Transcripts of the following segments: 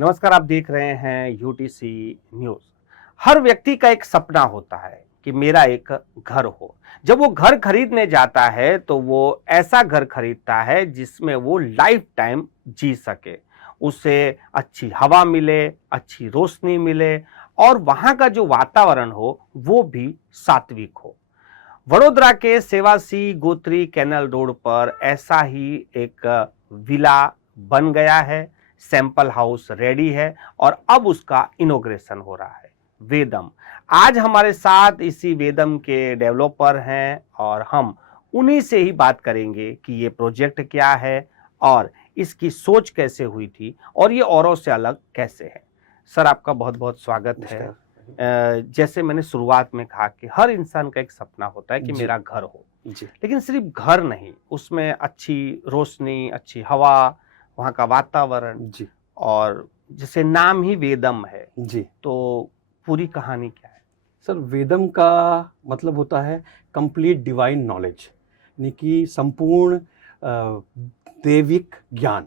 नमस्कार, आप देख रहे हैं यूटीसी न्यूज। हर व्यक्ति का एक सपना होता है कि मेरा एक घर हो। जब वो घर खरीदने जाता है तो वो ऐसा घर खरीदता है जिसमें वो लाइफ टाइम जी सके, उसे अच्छी हवा मिले, अच्छी रोशनी मिले और वहां का जो वातावरण हो वो भी सात्विक हो। वडोदरा के सेवासी गोत्री कैनल रोड पर ऐसा ही एक विला बन गया है। सैंपल हाउस रेडी है और अब उसका इनॉग्रेशन हो रहा है। वेदम आज हमारे साथ इसी वेदम के डेवलपर हैं और हम उन्हीं से ही बात करेंगे कि ये प्रोजेक्ट क्या है और इसकी सोच कैसे हुई थी और ये औरों से अलग कैसे है। सर, आपका बहुत बहुत स्वागत है। जैसे मैंने शुरुआत में कहा कि हर इंसान का एक सपना होता है कि मेरा घर हो, लेकिन सिर्फ घर नहीं, उसमें अच्छी रोशनी, अच्छी हवा, वहाँ का वातावरण और जैसे नाम ही वेदम है जी, तो पूरी कहानी क्या है? सर, वेदम का मतलब होता है कंप्लीट डिवाइन नॉलेज, यानी कि संपूर्ण दैविक ज्ञान।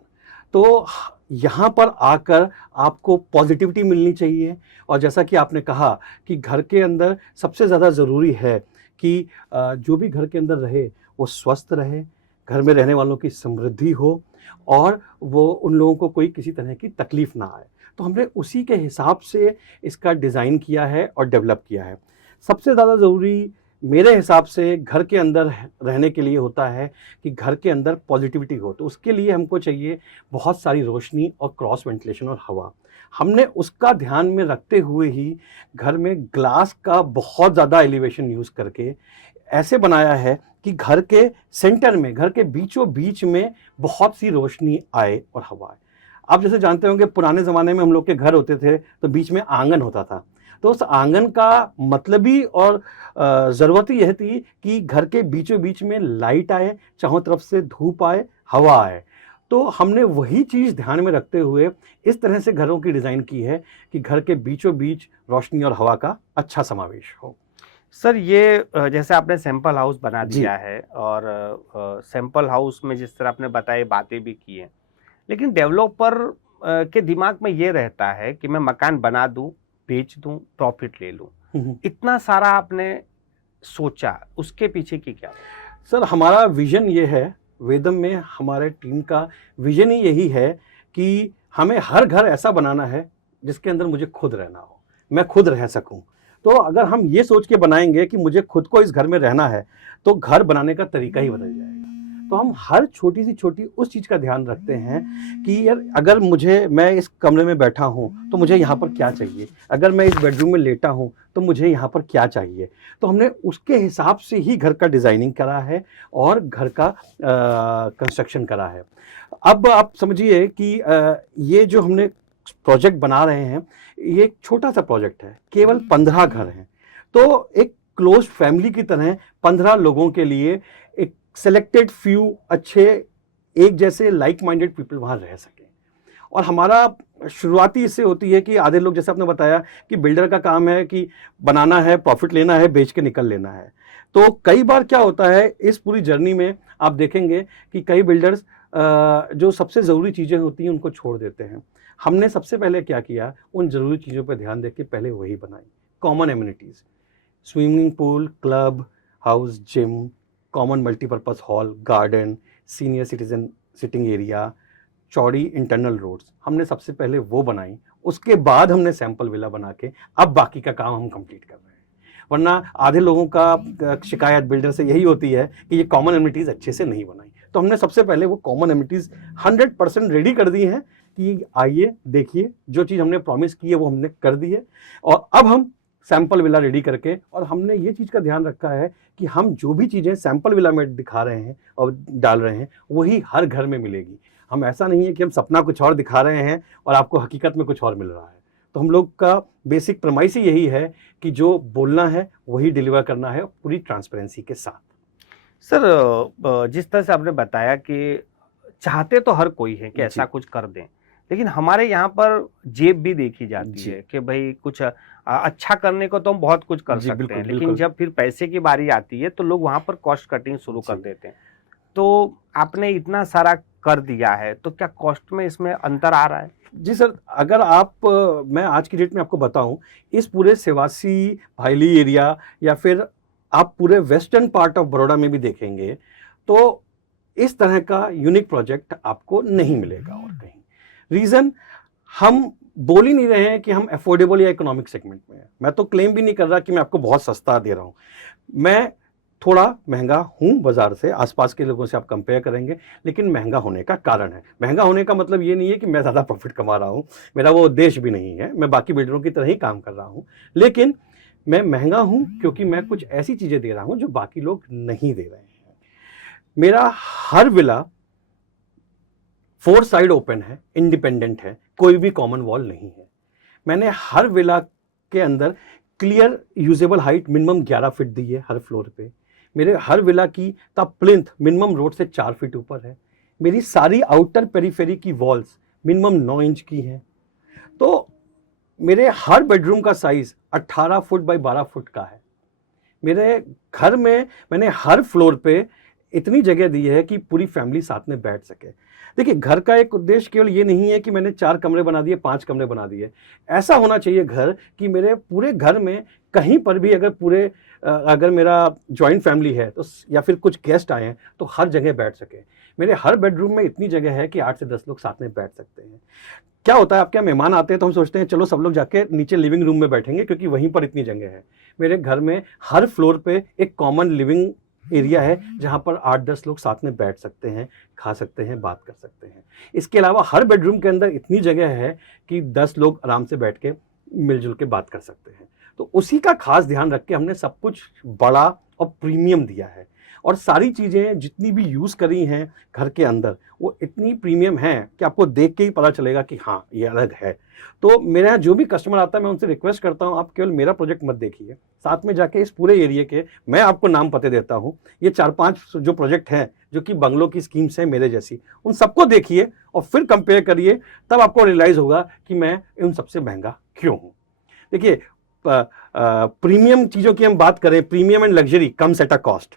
तो यहाँ पर आकर आपको पॉजिटिविटी मिलनी चाहिए। और जैसा कि आपने कहा कि घर के अंदर सबसे ज़्यादा ज़रूरी है कि जो भी घर के अंदर रहे वो स्वस्थ रहे, घर में रहने वालों की समृद्धि हो और वो उन लोगों को कोई किसी तरह की तकलीफ़ ना आए। तो हमने उसी के हिसाब से इसका डिज़ाइन किया है और डेवलप किया है। सबसे ज़्यादा ज़रूरी मेरे हिसाब से घर के अंदर रहने के लिए होता है कि घर के अंदर पॉजिटिविटी हो। तो उसके लिए हमको चाहिए बहुत सारी रोशनी और क्रॉस वेंटिलेशन और हवा। हमने उसका ध्यान में रखते हुए ही घर में ग्लास का बहुत ज़्यादा एलिवेशन यूज़ करके ऐसे बनाया है कि घर के सेंटर में, घर के बीचों बीच में बहुत सी रोशनी आए और हवा आए। आप जैसे जानते होंगे पुराने ज़माने में हम लोग के घर होते थे तो बीच में आंगन होता था। तो उस आंगन का मतलब ही और ज़रूरत ही यह थी कि घर के बीचों बीच में लाइट आए, चारों तरफ से धूप आए, हवा आए। तो हमने वही चीज़ ध्यान में रखते हुए इस तरह से घरों की डिज़ाइन की है कि घर के बीचों बीच रोशनी और हवा का अच्छा समावेश हो। सर, ये जैसे आपने सैंपल हाउस बना दिया है और सैंपल हाउस में जिस तरह आपने बताई बातें भी की हैं, लेकिन डेवलपर के दिमाग में ये रहता है कि मैं मकान बना दूं, बेच दूं, प्रॉफिट ले लूं। इतना सारा आपने सोचा, उसके पीछे की क्या? सर, हमारा विजन ये है, वेदम में हमारे टीम का विजन ही यही है कि हमें हर घर ऐसा बनाना है जिसके अंदर मुझे खुद रहना हो, मैं खुद रह सकूं। तो अगर हम ये सोच के बनाएंगे कि मुझे खुद को इस घर में रहना है तो घर बनाने का तरीका ही बदल जाएगा। तो हम हर छोटी सी छोटी उस चीज़ का ध्यान रखते हैं कि यार अगर मैं इस कमरे में बैठा हूँ तो मुझे यहाँ पर क्या चाहिए, अगर मैं इस बेडरूम में लेटा हूँ तो मुझे यहाँ पर क्या चाहिए। तो हमने उसके हिसाब से ही घर का डिज़ाइनिंग करा है और घर का कंस्ट्रक्शन करा है। अब आप समझिए कि ये जो हमने प्रोजेक्ट बना रहे हैं, ये एक छोटा सा प्रोजेक्ट है, केवल 15 घर हैं। तो एक क्लोज फैमिली की तरह 15 लोगों के लिए एक सेलेक्टेड फ्यू अच्छे एक जैसे लाइक माइंडेड पीपल वहाँ रह सकें। और हमारा शुरुआती इससे होती है कि आधे लोग, जैसे आपने बताया कि बिल्डर का काम है कि बनाना है, प्रॉफिट लेना है, बेच के निकल लेना है। तो कई बार क्या होता है इस पूरी जर्नी में आप देखेंगे कि कई बिल्डर्स जो सबसे ज़रूरी चीज़ें होती हैं उनको छोड़ देते हैं। हमने सबसे पहले क्या किया, उन ज़रूरी चीज़ों पर ध्यान देके पहले वही बनाई। Common amenities, swimming pool, club house, gym, common multipurpose hall, garden, senior citizen sitting area, चौड़ी इंटरनल रोड्स, हमने सबसे पहले वो बनाई। उसके बाद हमने सैंपल विला बना के अब बाकी का काम हम कंप्लीट कर रहे हैं। वरना आधे लोगों का शिकायत बिल्डर से यही होती है कि ये कॉमन एमिनिटीज़ अच्छे से नहीं बनाई। तो हमने सबसे पहले वो कॉमन एमिनिटीज़ 100% रेडी कर दी हैं कि आइए देखिए, जो चीज़ हमने प्रॉमिस की है वो हमने कर दी है। और अब हम सैंपल विला रेडी करके, और हमने ये चीज़ का ध्यान रखा है कि हम जो भी चीज़ें सैंपल विला में दिखा रहे हैं और डाल रहे हैं वही हर घर में मिलेगी। हम ऐसा नहीं है कि हम सपना कुछ और दिखा रहे हैं और आपको हकीकत में कुछ और मिल रहा है। तो हम लोग का बेसिक प्रमाइस ही यही है कि जो बोलना है वही डिलीवर करना है पूरी ट्रांसपेरेंसी के साथ। सर, जिस तरह से आपने बताया कि चाहते तो हर कोई है कि ऐसा कुछ कर दें, लेकिन हमारे यहाँ पर जेब भी देखी जाती है कि भाई कुछ अच्छा करने को तो हम बहुत कुछ कर सकते हैं, लेकिन जब फिर पैसे की बारी आती है तो लोग वहाँ पर कॉस्ट कटिंग शुरू कर देते हैं। तो आपने इतना सारा कर दिया है तो क्या कॉस्ट में इसमें अंतर आ रहा है? जी सर, अगर आप मैं आज की डेट में आपको बताऊं, इस पूरे सेवासी भाईली एरिया या फिर आप पूरे वेस्टर्न पार्ट ऑफ बड़ौदा में भी देखेंगे तो इस तरह का यूनिक प्रोजेक्ट आपको नहीं मिलेगा और कहीं। रीजन, हम बोल ही नहीं रहे हैं कि हम अफोर्डेबल या इकोनॉमिक सेगमेंट में हैं। मैं तो क्लेम भी नहीं कर रहा कि मैं आपको बहुत सस्ता दे रहा हूं, मैं थोड़ा महंगा हूं बाजार से, आसपास के लोगों से आप कंपेयर करेंगे, लेकिन महंगा होने का कारण है। महंगा होने का मतलब ये नहीं है कि मैं ज़्यादा प्रॉफिट कमा रहा हूं, मेरा वो उद्देश्य भी नहीं है, मैं बाकी बिल्डरों की तरह ही काम कर रहा हूं, लेकिन मैं महंगा हूं क्योंकि मैं कुछ ऐसी चीज़ें दे रहा हूं जो बाकी लोग नहीं दे रहे हैं। मेरा हर विला 4 साइड ओपन है, इंडिपेंडेंट है, कोई भी कॉमन वॉल नहीं है। मैंने हर विला के अंदर clear usable height minimum 11 feet दी है हर फ्लोर पे। मेरे हर विला की प्लिंथ मिनिमम रोड से 4 फीट ऊपर है। मेरी सारी आउटर पेरीफेरी की वॉल्स मिनिमम 9 इंच की हैं। तो मेरे हर बेडरूम का साइज 18 फुट बाई 12 फुट का है। मेरे घर में मैंने हर फ्लोर पे इतनी जगह दी है कि पूरी फैमिली साथ में बैठ सके। देखिए, घर का एक उद्देश्य केवल ये नहीं है कि मैंने 4 कमरे बना दिए, 5 कमरे बना दिए। ऐसा होना चाहिए घर कि मेरे पूरे घर में कहीं पर भी अगर मेरा जॉइंट फैमिली है तो या फिर कुछ गेस्ट आए हैं तो हर जगह बैठ सके। मेरे हर बेडरूम में इतनी जगह है कि 8 से 10 लोग साथ में बैठ सकते हैं। क्या होता है, आपके यहाँ मेहमान आते हैं तो हम सोचते हैं चलो सब लोग जाके नीचे लिविंग रूम में बैठेंगे क्योंकि वहीं पर इतनी जगह है। मेरे घर में हर फ्लोर पे एक कॉमन लिविंग एरिया है जहां पर 8-10 लोग साथ में बैठ सकते हैं, खा सकते हैं, बात कर सकते हैं। इसके अलावा हर बेडरूम के अंदर इतनी जगह है कि 10 लोग आराम से बैठ के मिलजुल के बात कर सकते हैं। तो उसी का खास ध्यान रख के हमने सब कुछ बड़ा और प्रीमियम दिया है, और सारी चीज़ें जितनी भी यूज़ करी हैं घर के अंदर वो इतनी प्रीमियम हैं कि आपको देख के ही पता चलेगा कि हाँ ये अलग है। तो मेरे यहाँ जो भी कस्टमर आता है मैं उनसे रिक्वेस्ट करता हूँ, आप केवल मेरा प्रोजेक्ट मत देखिए, साथ में जाके इस पूरे एरिया के मैं आपको नाम पते देता हूँ। ये 4-5 जो प्रोजेक्ट हैं जो कि बंगलों की स्कीम्स हैं मेरे जैसी, उन सबको देखिए और फिर कंपेयर करिए, तब आपको रियलाइज़ होगा कि मैं उन सबसे महंगा क्यों हूँ। देखिए, प्रीमियम चीज़ों की हम बात करें, premium and luxury comes at a cost.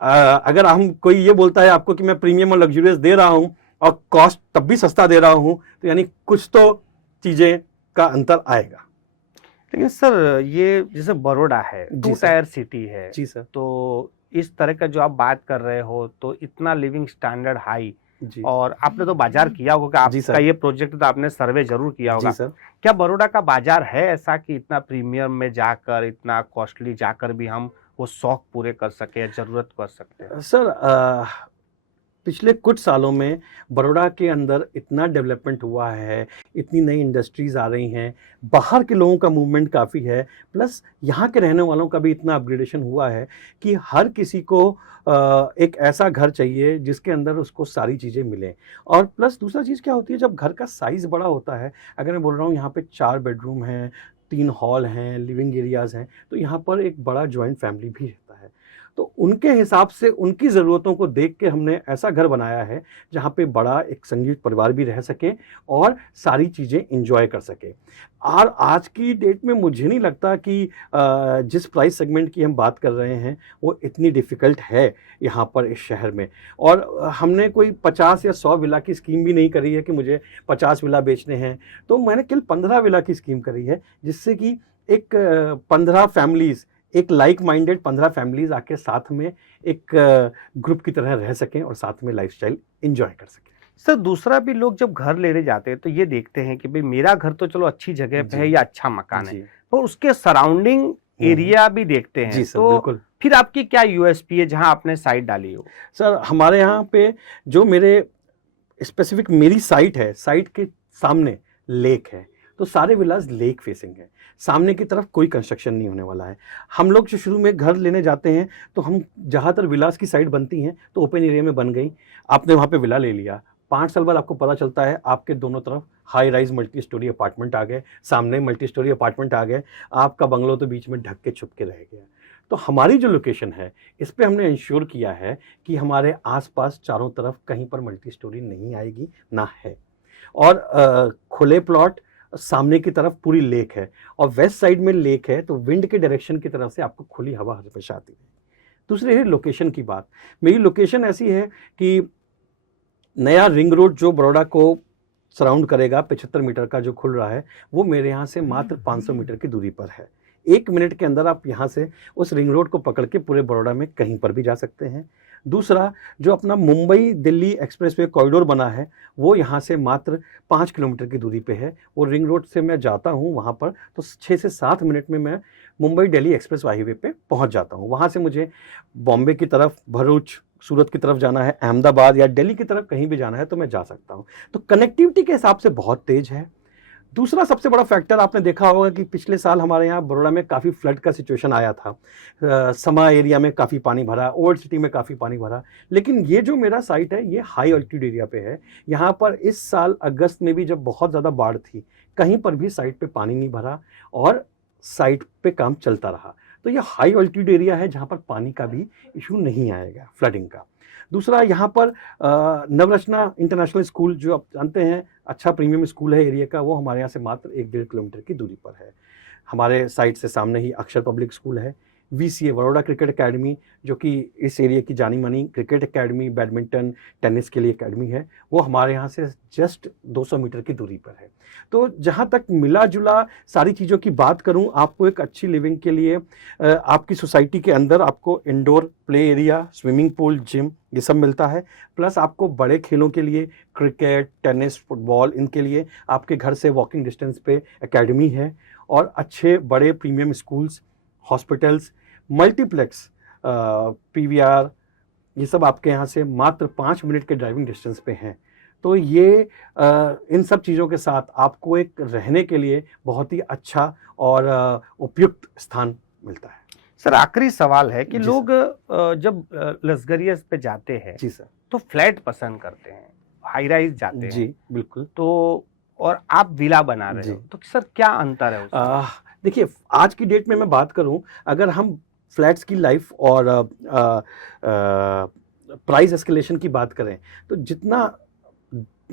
अगर हम कोई ये बोलता है आपको कि मैं प्रीमियम और लग्जरियस दे रहा हूं और कॉस्ट तब भी सस्ता दे रहा हूं, तो यानी कुछ तो चीजें का अंतर आएगा। लेकिन सर, ये जैसे बड़ौदा है, 2 टायर सिटी है जी सर। तो इस तरह का जो आप बात कर रहे हो तो इतना लिविंग स्टैंडर्ड हाई, जी। और आपने तो बाजार किया होगा, आपका ये प्रोजेक्ट तो आपने सर्वे जरूर किया होगा। जी सर। क्या बड़ौदा का बाजार है ऐसा कि इतना प्रीमियम में जाकर, इतना कॉस्टली जाकर भी हम वो शौक पूरे कर सके या जरूरत कर सकते हैं? सर, पिछले कुछ सालों में बड़ौदा के अंदर इतना डेवलपमेंट हुआ है, इतनी नई इंडस्ट्रीज़ आ रही हैं, बाहर के लोगों का मूवमेंट काफ़ी है, प्लस यहाँ के रहने वालों का भी इतना अपग्रेडेशन हुआ है कि हर किसी को एक ऐसा घर चाहिए जिसके अंदर उसको सारी चीज़ें मिलें। और प्लस दूसरा चीज़ क्या होती है, जब घर का साइज़ बड़ा होता है, अगर मैं बोल रहा हूँ यहाँ पे 4 बेडरूम हैं, 3 हॉल हैं, लिविंग एरियाज़ हैं, तो यहाँ पर एक बड़ा जॉइंट फैमिली भी रहता है। तो उनके हिसाब से उनकी ज़रूरतों को देख के हमने ऐसा घर बनाया है जहाँ पे बड़ा एक संयुक्त परिवार भी रह सके और सारी चीज़ें एंजॉय कर सके। और आज की डेट में मुझे नहीं लगता कि जिस प्राइस सेगमेंट की हम बात कर रहे हैं वो इतनी डिफ़िकल्ट है यहाँ पर इस शहर में। और हमने कोई 50 या 100 विला की स्कीम भी नहीं करी है कि मुझे 50 विला बेचने हैं, तो मैंने केवल 15 विला की स्कीम करी है, जिससे कि एक 15 फैमिलीज़, एक लाइक माइंडेड 15 फैमिलीज आके साथ में एक ग्रुप की तरह रह सकें और साथ में लाइफस्टाइल एंजॉय कर सकें। सर, दूसरा भी लोग जब घर लेने जाते हैं तो ये देखते हैं कि भाई मेरा घर तो चलो अच्छी जगह पे है या अच्छा मकान है, तो उसके सराउंडिंग एरिया भी देखते हैं। जी सर, तो बिल्कुल। फिर आपकी क्या यूएसपी है जहां आपने साइट डाली हो? सर, हमारे यहाँ पे जो मेरे स्पेसिफिक मेरी साइट है, साइट के सामने लेक है, तो सारे विलास लेक फेसिंग है, सामने की तरफ कोई कंस्ट्रक्शन नहीं होने वाला है। हम लोग जो शुरू में घर लेने जाते हैं तो हम ज़्यादातर विलास की साइट बनती हैं तो ओपन एरिया में बन गई, आपने वहाँ पे विला ले लिया, 5 साल बाद आपको पता चलता है आपके दोनों तरफ high rise multi storey apartment आ गए, सामने मल्टी स्टोरी अपार्टमेंट आ गए, आपका बंगलो तो बीच में ढक के छुप के रह गया। तो हमारी जो लोकेशन है इस पर हमने इंश्योर किया है कि हमारे आसपास चारों तरफ कहीं पर मल्टी स्टोरी नहीं आएगी, ना है। और खुले प्लॉट, सामने की तरफ पूरी लेक है और वेस्ट साइड में लेक है, तो विंड के डायरेक्शन की तरफ से आपको खुली हवा हमेशा आती है। दूसरी है लोकेशन की बात। मेरी लोकेशन ऐसी है कि नया रिंग रोड जो बड़ौदा को सराउंड करेगा 75 मीटर का जो खुल रहा है, वो मेरे यहाँ से मात्र 500 मीटर की दूरी पर है। 1 मिनट के अंदर आप यहाँ से उस रिंग रोड को पकड़ के पूरे बड़ौदा में कहीं पर भी जा सकते हैं। दूसरा, जो अपना मुंबई दिल्ली एक्सप्रेसवे कॉरिडोर बना है, वो यहाँ से मात्र 5 किलोमीटर की दूरी पे है। वो रिंग रोड से मैं जाता हूँ वहाँ पर, तो 6 से 7 मिनट में मैं मुंबई दिल्ली एक्सप्रेस हाईवे पे पहुँच जाता हूँ। वहाँ से मुझे बॉम्बे की तरफ, भरूच, सूरत की तरफ जाना है, अहमदाबाद या दिल्ली की तरफ कहीं भी जाना है तो मैं जा सकता हूँ। तो कनेक्टिविटी के हिसाब से बहुत तेज है। दूसरा सबसे बड़ा फैक्टर, आपने देखा होगा कि पिछले साल हमारे यहाँ बड़ौदा में काफ़ी फ्लड का सिचुएशन आया था। समा एरिया में काफ़ी पानी भरा, ओल्ड सिटी में काफ़ी पानी भरा, लेकिन ये जो मेरा साइट है ये हाई ऑल्टीट्यूड एरिया पे है। यहाँ पर इस साल अगस्त में भी जब बहुत ज़्यादा बाढ़ थी, कहीं पर भी साइट पे पानी नहीं भरा और साइट पे काम चलता रहा। तो ये हाई ऑल्टीट्यूड एरिया है जहाँ पर पानी का भी इशू नहीं आएगा, फ्लडिंग का। दूसरा, यहाँ पर नवरचना इंटरनेशनल स्कूल, जो आप जानते हैं अच्छा प्रीमियम स्कूल है एरिया का, वो हमारे यहाँ से मात्र 1-1.5 किलोमीटर की दूरी पर है। हमारे साइट से सामने ही अक्षर पब्लिक स्कूल है। VCA बड़ौदा क्रिकेट एकेडमी, जो कि इस एरिया की जानी मानी क्रिकेट एकेडमी, बैडमिंटन, टेनिस के लिए एकेडमी है, वो हमारे यहाँ से जस्ट 200 मीटर की दूरी पर है। तो जहाँ तक मिला जुला सारी चीज़ों की बात करूँ, आपको एक अच्छी लिविंग के लिए आपकी सोसाइटी के अंदर आपको indoor play area, swimming pool, gym, ये सब मिलता है। प्लस आपको बड़े खेलों के लिए क्रिकेट, टेनिस, फुटबॉल, इनके लिए आपके घर से वॉकिंग डिस्टेंस पे एकेडमी है। और अच्छे बड़े premium schools, hospitals, multiplex, PVR, ये सब आपके यहाँ से मात्र 5 मिनट के ड्राइविंग डिस्टेंस पे हैं। तो ये इन सब चीज़ों के साथ आपको एक रहने के लिए बहुत ही अच्छा और उपयुक्त स्थान मिलता है। सर, आखिरी सवाल है कि जी लोग जब लग्जरियस पे जाते हैं जी सर। तो फ्लैट पसंद करते हैं, हाई राइज जाते हैं, जी बिल्कुल। तो और आप विला बना रहे हो, तो सर क्या अंतर है उसमें? देखिए, आज की डेट में मैं बात करूं, अगर हम फ्लैट्स की लाइफ और प्राइस एस्केलेशन की बात करें, तो जितना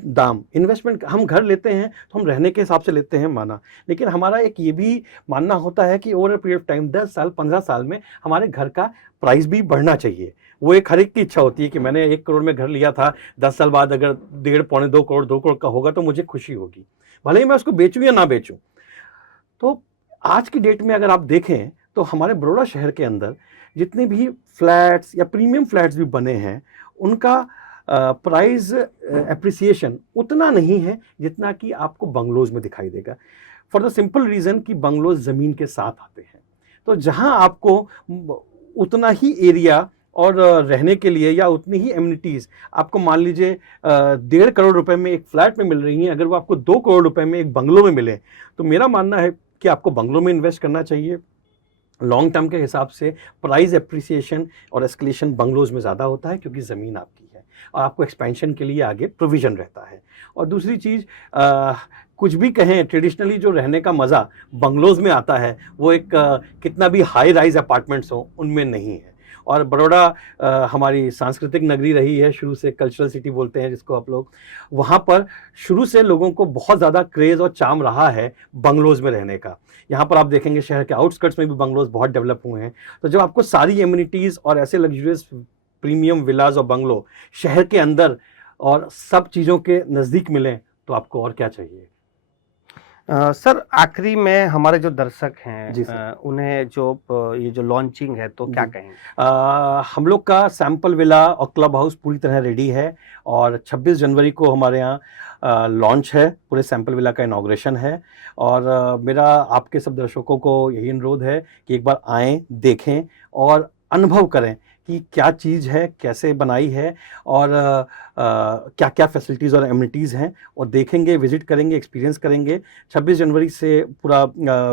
दाम इन्वेस्टमेंट हम घर लेते हैं तो हम रहने के हिसाब से लेते हैं माना, लेकिन हमारा एक ये भी मानना होता है कि over a period of time 10 साल 15 साल में हमारे घर का प्राइस भी बढ़ना चाहिए। वो एक हर एक की इच्छा होती है कि मैंने 1 करोड़ में घर लिया था, 10 साल बाद अगर 1.5 पौने 2 करोड़ 2 करोड़ का होगा तो मुझे खुशी होगी, भले ही मैं उसको बेचूं या ना बेचूं। तो आज की डेट में अगर आप देखें तो हमारे बड़ौदा शहर के अंदर जितने भी फ्लैट्स या प्रीमियम फ्लैट्स भी बने हैं, उनका प्राइस एप्रिसिएशन उतना नहीं है जितना कि आपको बंगलोज में दिखाई देगा। फॉर द सिंपल रीज़न कि बंगलोज ज़मीन के साथ आते हैं, तो जहां आपको उतना ही एरिया और रहने के लिए या उतनी ही एमिनिटीज़ आपको मान लीजिए 1.5 करोड़ रुपए में एक फ्लैट में मिल रही हैं, अगर वो आपको 2 करोड़ रुपए में एक बंगलो में मिले, तो मेरा मानना है कि आपको बंगलो में इन्वेस्ट करना चाहिए। लॉन्ग टर्म के हिसाब से प्राइस एप्रिसिएशन और एस्केलेशन बंगलोज में ज़्यादा होता है, क्योंकि ज़मीन आपकी है और आपको एक्सपेंशन के लिए आगे प्रोविज़न रहता है। और दूसरी चीज़, कुछ भी कहें, ट्रेडिशनली जो रहने का मज़ा बंगलोज में आता है, वो एक कितना भी हाई राइज अपार्टमेंट्स हो उनमें नहीं है। और बड़ौदा हमारी सांस्कृतिक नगरी रही है शुरू से, कल्चरल सिटी बोलते हैं जिसको आप लोग, वहाँ पर शुरू से लोगों को बहुत ज़्यादा क्रेज़ और चार्म रहा है बंगलोज में रहने का। यहाँ पर आप देखेंगे शहर के आउटस्कर्ट्स में भी बंगलोज बहुत डेवलप हुए हैं। तो जब आपको सारी एमिनिटीज़ और ऐसे लग्जरियस प्रीमियम विलाज और बंगलो शहर के अंदर और सब चीज़ों के नज़दीक मिलें, तो आपको और क्या चाहिए। सर, आखिरी में हमारे जो दर्शक हैं जी सर। उन्हें जो ये जो लॉन्चिंग है तो क्या जी। कहेंगे? हम लोग का सैंपल विला और क्लब हाउस पूरी तरह रेडी है और 26 जनवरी को हमारे यहाँ लॉन्च है, पूरे सैंपल विला का इनॉग्रेशन है। और मेरा आपके सब दर्शकों को यही अनुरोध है कि एक बार आएँ, देखें और अनुभव करें कि क्या चीज़ है, कैसे बनाई है और क्या क्या फैसिलिटीज़ और एमिनिटीज़ हैं, और देखेंगे, विजिट करेंगे, एक्सपीरियंस करेंगे। 26 जनवरी से पूरा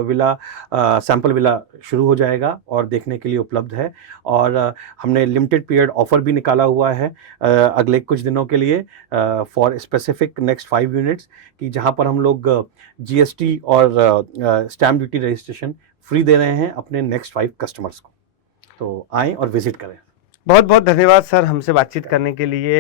विला सैंपल विला शुरू हो जाएगा और देखने के लिए उपलब्ध है। और हमने लिमिटेड पीरियड ऑफर भी निकाला हुआ है अगले कुछ दिनों के लिए फॉर स्पेसिफिक नेक्स्ट 5 यूनिट्स, कि जहां पर हम लोग GST और स्टैम्प ड्यूटी रजिस्ट्रेशन फ्री दे रहे हैं अपने नेक्स्ट 5 कस्टमर्स को। तो आएँ और विजिट करें। बहुत बहुत धन्यवाद सर हमसे बातचीत करने के लिए।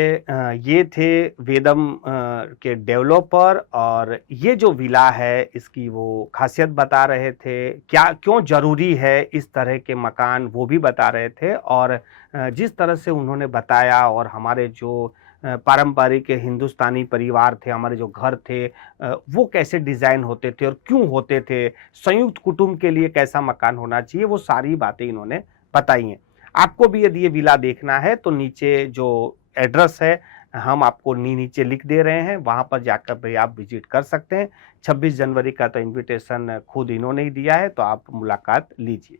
ये थे वेदम के डेवलपर, और ये जो विला है इसकी वो खासियत बता रहे थे, क्या क्यों ज़रूरी है इस तरह के मकान वो भी बता रहे थे। और जिस तरह से उन्होंने बताया और हमारे जो पारंपरिक हिंदुस्तानी परिवार थे, हमारे जो घर थे वो कैसे डिज़ाइन होते थे और क्यों होते थे, संयुक्त कुटुंब के लिए कैसा मकान होना चाहिए, वो सारी बातें इन्होंने बताई हैं। आपको भी यदि ये विला देखना है तो नीचे जो एड्रेस है हम आपको नीचे लिख दे रहे हैं, वहां पर जाकर भी आप विजिट कर सकते हैं। 26 जनवरी का तो इनविटेशन खुद इन्होंने ही दिया है, तो आप मुलाकात लीजिए।